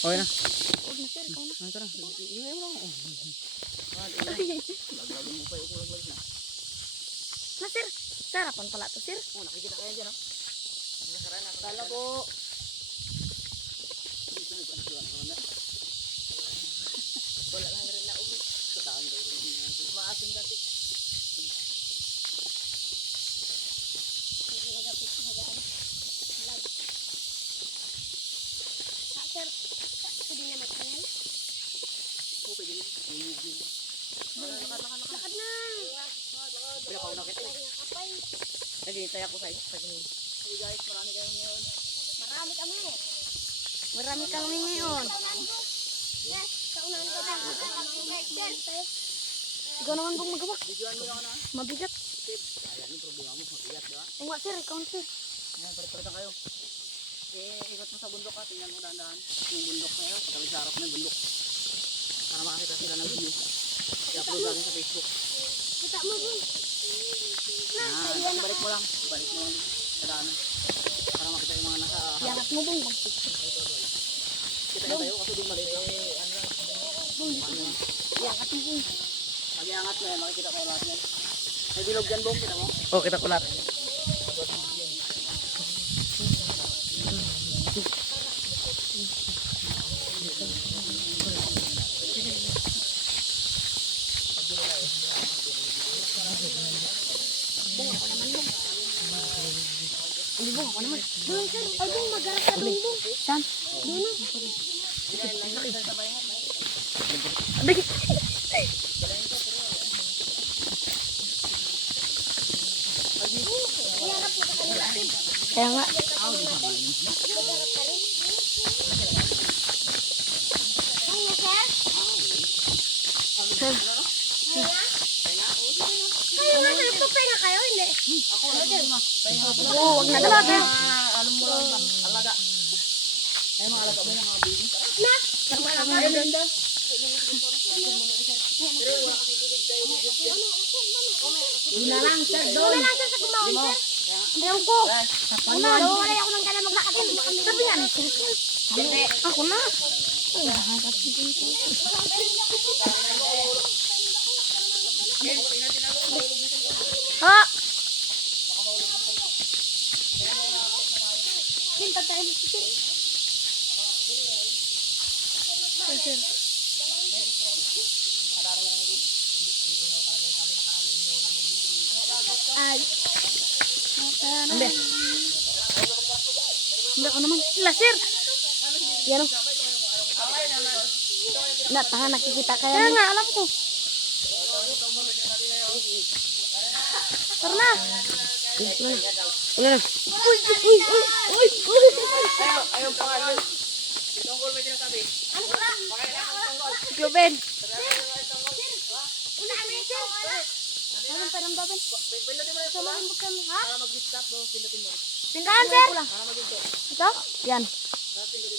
Okay na. Huwag na sir, ikaw na. Ano tara? Iwan mo. Laglagan mo pa yung kulaglag na. Na sir, sarapan pala to sir. Oh, nakikita kayo dyan, oh. Tala po. Wala lang rin na uwi. Sa taong daw rin. Maasin kasi. Sir, pwede na magkanal? Oo, pwede yun. Lakad na! Pinakaw na kita. Naghihintay ako sa'yo. Hey guys, marami kayong ngayon. Marami kami. Marami kami ngayon. Yes, kaunahan ka ba? Ikaw naman bang magawa? Videoan mo lang na. Mabigat. Steve, ayan yung problema mo. Mabigat, di ba? O nga sir, ikaw na sir. Ayan, palit-palitan kayo. Ikot mo sa bundok ha. Tingnan mo dahan-dahan. Yung bundok na yun. Pagkabit sa harap na yung bundok. Para makakita sila ng view. I-upload natin sa Facebook. Kita mo bang? Yan, balik mo lang. Balik mo lang sa daanan. Para makita yung mga nasa Yangat mo bang? kita na tayo kasi doon maliit lang. Yangat mo bang? Pag-iangat na yan, makikita kayo lahat yan. May bilog dyan, Bong. Kita mo? Oh, kita ko lahat. Hindi bang, ako naman. Doon sir, ay bang, mag-arap ka doon bang. Saan? Doon na. Abig. Kaya nga. Sir. Kayo nga, nagpapahinga kayo, hindi? Oo, wag na daw. Alam mo lang ba? Alaga. Ay, mga alaga mo yung mga baby. Na! Ayun, ganda. Doon na lang, sir. Doon na lang, sir, sa kumawin, sir. Ayaw ko. Una, wala ako ng gana maglakad. Sabi nga, sir. Ako na. Ha? Kinta tayo na sir. Sir. Ay. Ambe. Ambe ko naman. Sila, sir. Yan o. Na, tanga nakikita kaya. Kaya nga, alam ko. Tara na. Wala na. Uy, uy, uy, uy, uy. Ayaw pangalan. Tunggol may sinasabi. Ano ka? Kluben. Una kami, sir. Anong paramdaman? Pindutin mo yung pula. Samahin mo kami, ha? Para mag-stop, pindutin mo. Pindahan, sir. Para mag-stop. Ito? Yan. Tapos pindutin mo.